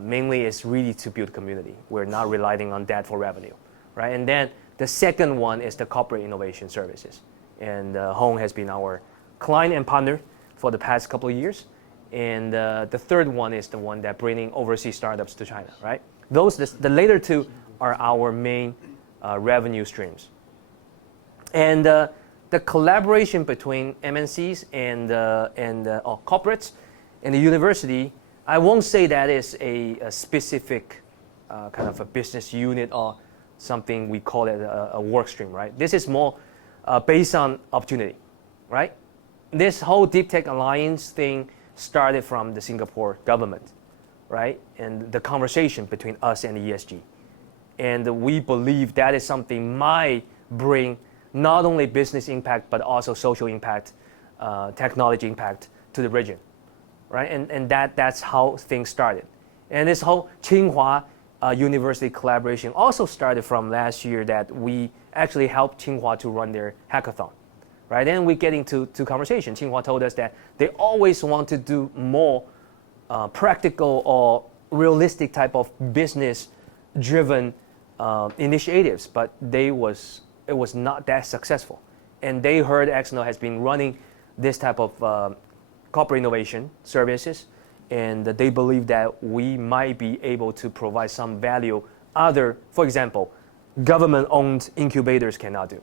mainly is really to build community. We're not relying on that for revenue, right? And then the second one is the corporate innovation services, and Hong has been our client and partner for the past couple of years. And the third one is the one that bringing overseas startups to China, right? The later 2 are our main revenue streams. And the collaboration between MNCs and corporates and the university, I won't say that is a specific kind of a business unit or something we call it a work stream, right? This is more based on opportunity, right? This whole Deep Tech Alliance thing started from the Singapore government, right? And the conversation between us and the ESG. And we believe that is something might bring not only business impact, but also social impact, technology impact to the region, right? And that's how things started. And this whole Tsinghua University collaboration also started from last year, that we actually helped Tsinghua to run their hackathon, right? Then we get into conversation. Tsinghua told us that they always want to do more practical or realistic type of business-driven initiatives, but it was not that successful. And they heard XNode has been running this type of corporate innovation services, and they believe that we might be able to provide some value other, for example, government-owned incubators cannot do,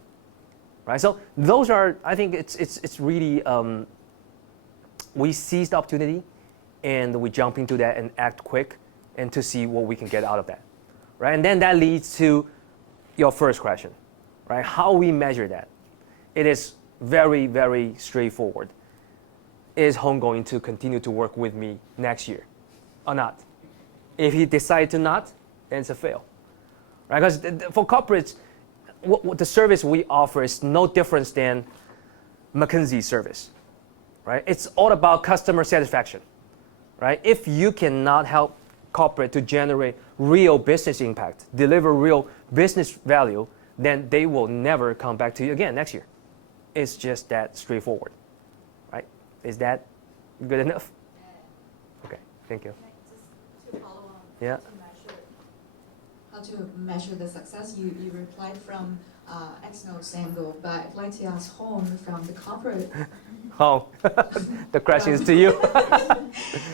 right? So those are, I think it's really, we seized the opportunity and we jump into that and act quick and to see what we can get out of that, right? And then that leads to your first question, right? How we measure that. It is very, very straightforward. Is Hong going to continue to work with me next year or not? If he decides to not, then it's a fail, right? Because for corporates, what the service we offer is no different than McKinsey's service, right? It's all about customer satisfaction, right? If you cannot help corporate to generate real business impact, deliver real business value, then they will never come back to you again next year. It's just that straightforward. Is that good enough? Okay, thank you. Just to follow on, Yeah. how to measure the success, you replied from XNode's angle, but I'd like to ask Hong from the corporate. Hong, the question is to you.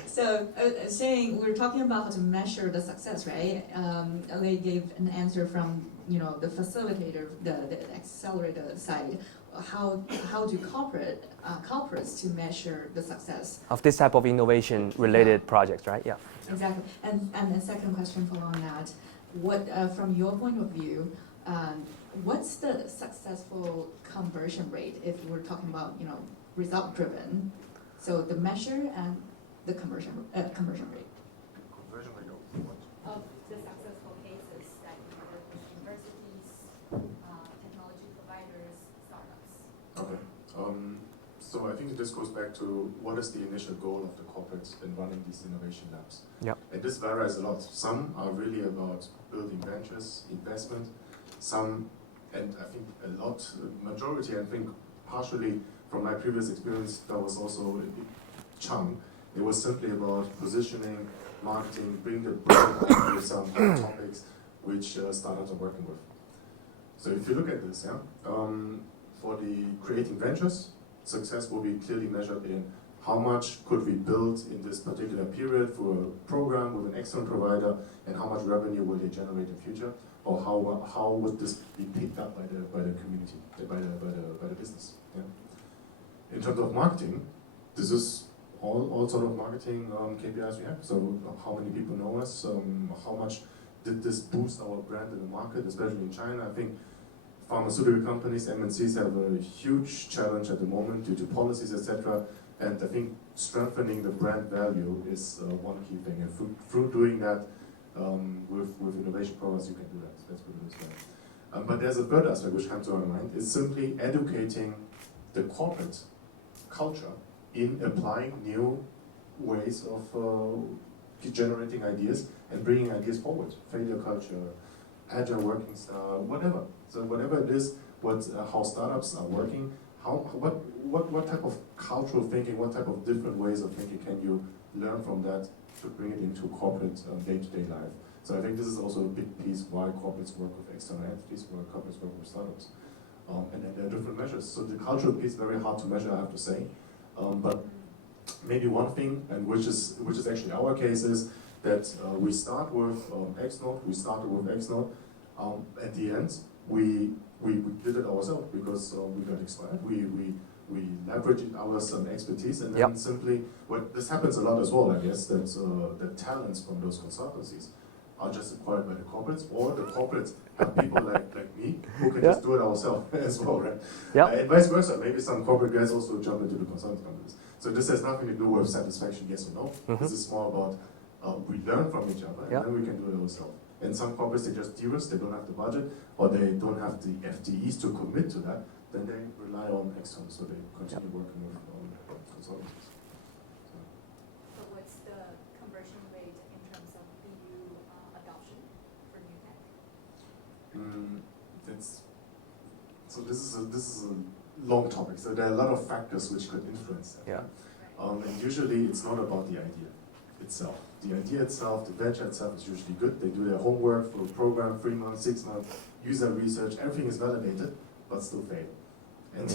So saying we're talking about how to measure the success, right? Lei gave an answer from the facilitator, the accelerator side. How do corporates to measure the success Of this type of innovation-related projects, right? Yeah. Exactly. And the second question following that, what from your point of view, what's the successful conversion rate if we're talking about result-driven? So the measure and the conversion rate. Conversion rate of what? Of the successful cases that you work with universities, technology providers, startups. Okay. So I think this goes back to what is the initial goal of the corporates in running these innovation labs. Yep. And this varies a lot. Some are really about building ventures, investment. Some, and I think majority, I think partially from my previous experience, that was also a big chunk. It was simply about positioning, marketing, bring the brand to some topics which startups are working with. So if you look at this, for the creating ventures, success will be clearly measured in how much could we build in this particular period for a program with an external provider, and how much revenue will they generate in future, or how would this be picked up by the community, by the business. Yeah. In terms of marketing, this is all sort of marketing KPIs we have. So how many people know us? How much did this boost our brand in the market, especially in China? I think pharmaceutical companies, MNCs, have a huge challenge at the moment due to policies, etc. And I think strengthening the brand value is one key thing. And through doing that with innovation programs, you can do that. Let's put it this way. But there's a third aspect which comes to my mind, is simply educating the corporate culture in applying new ways of generating ideas and bringing ideas forward. Failure culture, agile working style, whatever. So whatever it is, how startups are working, what type of cultural thinking, what type of different ways of thinking can you learn from that to bring it into corporate day-to-day life. So I think this is also a big piece why corporates work with external entities, why corporates work with startups. And there are different measures. So the cultural piece is very hard to measure, I have to say. But maybe one thing, and which is actually our case, is that we start with XNode. We started with XNode. At the end, we did it ourselves because we got expired. We leveraged our expertise, and then simply, this happens a lot as well, I guess, that the talents from those consultancies are just acquired by the corporates, or the corporates have people like me who can just do it ourselves as well, right? And vice versa. Maybe some corporate guys also jump into the consulting companies. So this has nothing to do with satisfaction, yes or no. This is more about we learn from each other, and then we can do it ourselves. And some corporates, they just de-risk, they don't have the budget, or they don't have the FTEs to commit to that, then they rely on external, so they continue working with consultants. So what's the conversion rate in terms of BU adoption for new tech? So this is a long topic. So there are a lot of factors which could influence that. And usually it's not about the idea itself. The idea itself, the venture itself is usually good. They do their homework for a program, 3 months, 6 months, user research, everything is validated, but still fail. And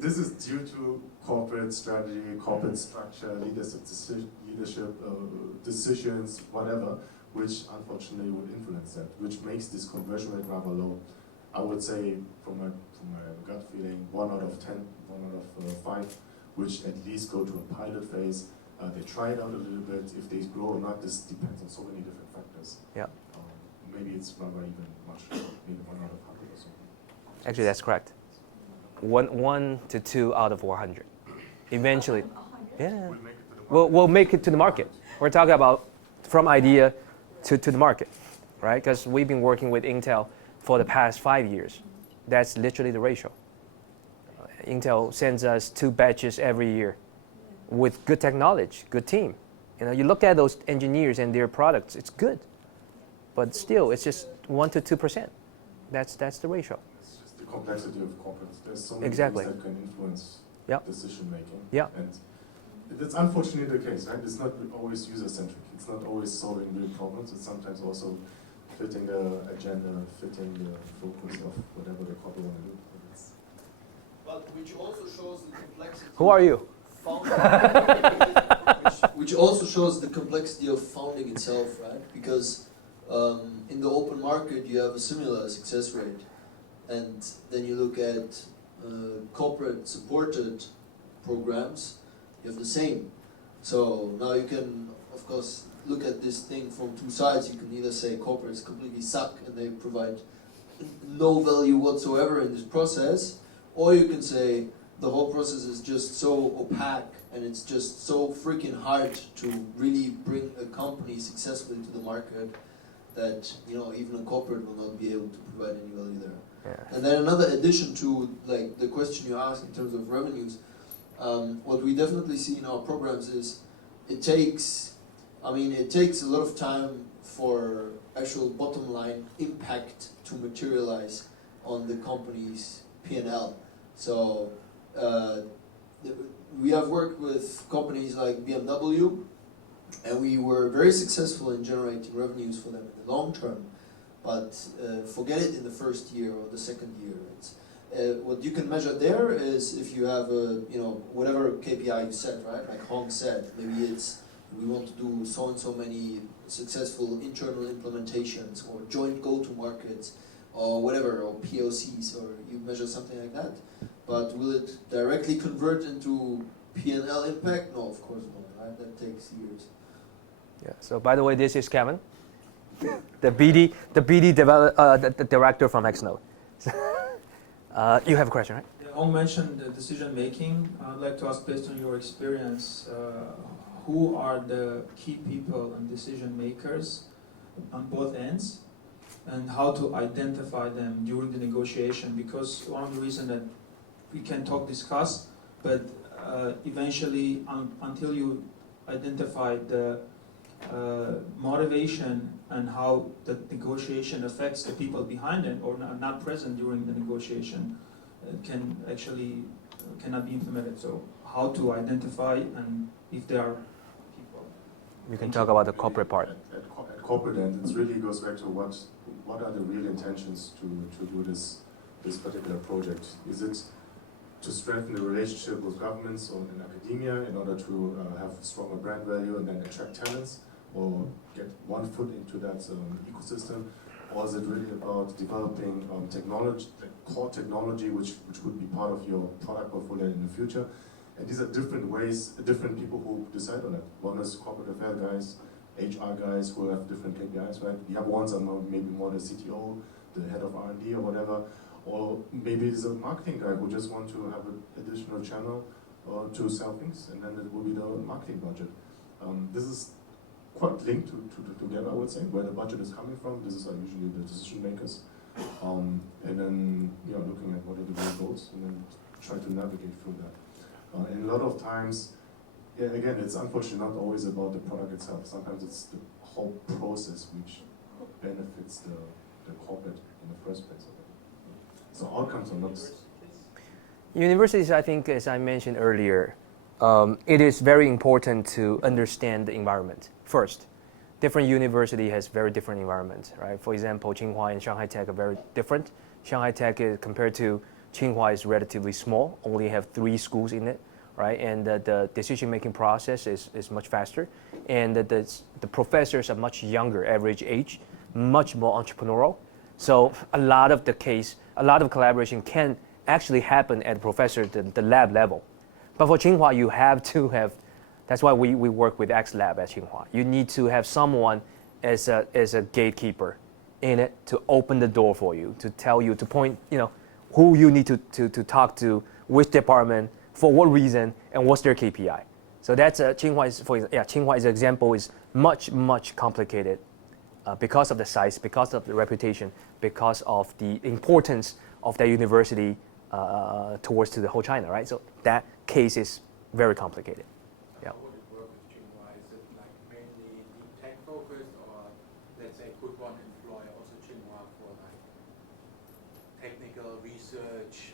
this is due to corporate strategy, corporate structure, leadership decisions, whatever, which unfortunately would influence that, which makes this conversion rate rather low. I would say, from my gut feeling, 1 out of 10, 1 out of 5, which at least go to a pilot phase. They try it out a little bit. If they grow or not, this depends on so many different factors. Maybe it's rather even much, maybe 1 out of 100 or something. Actually, that's correct. 1 to 2 out of 400. Eventually, we'll make it to the market. We're talking about from idea to the market, right? Because we've been working with Intel for the past 5 years. That's literally the ratio. Intel sends us 2 batches every year with good technology, good team. You look at those engineers and their products, it's good. But still, it's just 1 to 2%. That's the ratio. It's just the complexity of corporates. There's so many things that can influence decision making. And it's unfortunately the case, right? It's not always user-centric. It's not always solving real problems. It's sometimes also fitting the agenda, fitting the focus of whatever the corporate want to do. But which also shows the complexity. Who are you? Which also shows the complexity of founding itself, right? Because in the open market you have a similar success rate, and then you look at corporate supported programs, you have the same. So now you can, of course, look at this thing from 2 sides. You can either say corporates completely suck and they provide no value whatsoever in this process, or you can say the whole process is just so opaque and it's just so freaking hard to really bring a company successfully to the market that even a corporate will not be able to provide any value there. And then another addition to the question you asked in terms of revenues, what we definitely see in our programs is it takes a lot of time for actual bottom line impact to materialize on the company's P&L. So we have worked with companies like BMW, and we were very successful in generating revenues for them in the long term. But forget it in the first year or the second year. What you can measure there is if you have whatever KPI you set, right? Like Hong said, maybe it's we want to do so and so many successful internal implementations or joint go-to-markets or whatever, or POCs, or you measure something like that. But will it directly convert into P&L impact? No, of course not, right? That takes years. So by the way, this is Kevin, the BD director from XNode. You have a question, right? Hong mentioned the decision making. I'd like to ask, based on your experience, who are the key people and decision makers on both ends? and how to identify them during the negotiation, because one of the reasons that we can discuss, but eventually until you identify the motivation and how the negotiation affects the people behind it or not present during the negotiation, cannot be implemented. So how to identify, and if there are people. You can talk about the corporate part. At corporate end, it really goes back to what are the real intentions to do this particular project? Is it to strengthen the relationship with governments or in academia in order to have stronger brand value and then attract talents, or get one foot into that ecosystem? Or is it really about developing technology, core technology, which would be part of your product portfolio in the future? And these are different ways, different people who decide on it. One is corporate affairs guys, HR guys who have different KPIs, right? The other ones are maybe more the CTO, the head of R&D or whatever. Or maybe it's a marketing guy who just wants to have an additional channel to sell things, and then it will be the marketing budget. This is quite linked together, I would say, where the budget is coming from. This is usually the decision makers. And then looking at what are the real goals, and then try to navigate through that. And a lot of times, again, it's unfortunately not always about the product itself. Sometimes it's the whole process which benefits the corporate in the first place. So outcomes are not. Universities, I think, as I mentioned earlier, it is very important to understand the environment first. Different university has very different environments, right? For example, Tsinghua and Shanghai Tech are very different. Shanghai Tech, compared to Tsinghua, is relatively small, only have 3 schools in it, right? And the decision-making process is much faster. And the professors are much younger, average age, much more entrepreneurial. So a lot of collaboration can actually happen at the lab level. But for Tsinghua, you have to have, that's why we work with XLab at Tsinghua. You need to have someone as a gatekeeper in it to open the door for you, to tell you, to point, who you need to talk to, which department, for what reason, and what's their KPI. So that's Tsinghua, example, is much, much complicated because of the size, because of the reputation, because of the importance of that university towards to the whole China, right? So that case is very complicated. Yeah. How would it work with Tsinghua? Is it like mainly deep tech focused, or let's say could one employ also Tsinghua for like technical research?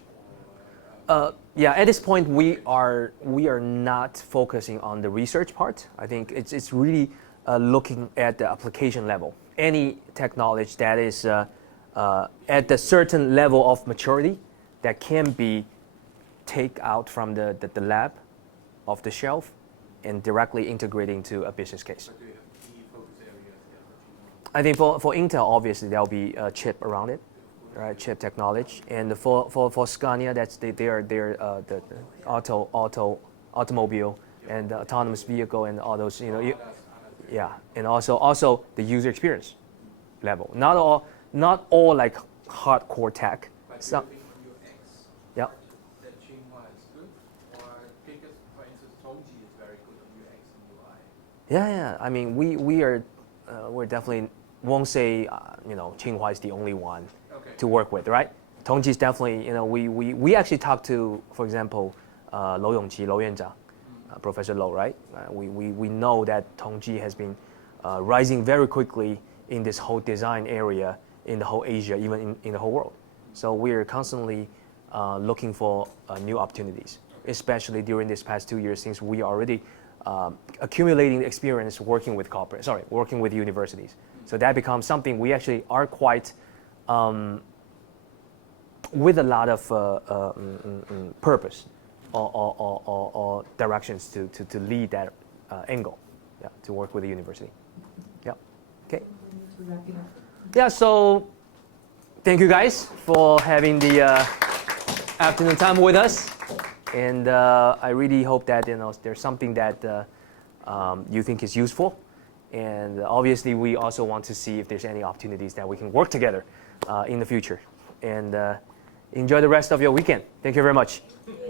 At this point we are not focusing on the research part. I think it's really looking at the application level. Any technology that is at a certain level of maturity that can be take out from the lab off the shelf and directly integrating to a business case. But do you have key focus areas there for Tsinghua? I think for Intel, obviously there'll be a chip around it, right? Chip technology, and for Scania, that's the automobile and the autonomous vehicle and all those, and also the user experience level. Not all like hardcore tech. But Some, do you think on UX yeah. that Tsinghua is good? Or because, for instance, Tongji is very good on UX and UI? Yeah. I mean, we're definitely won't say Tsinghua is the only one to work with, right? Tongji is definitely, we actually talked to, for example, Lou Yongqi, Lou Yuanzhang, Professor Lou, right? We know that Tongji has been rising very quickly in this whole design area in the whole Asia, even in the whole world. So we're constantly looking for new opportunities, especially during this past 2 years, since we are already accumulating experience working with universities. So that becomes something we actually are quite with a lot of purpose or directions to lead that angle, to work with the university. Yeah. Okay. To wrap it up. Yeah. So thank you guys for having the afternoon time with us, and I really hope that there's something that you think is useful. And obviously, we also want to see if there's any opportunities that we can work together in the future. And enjoy the rest of your weekend. Thank you very much.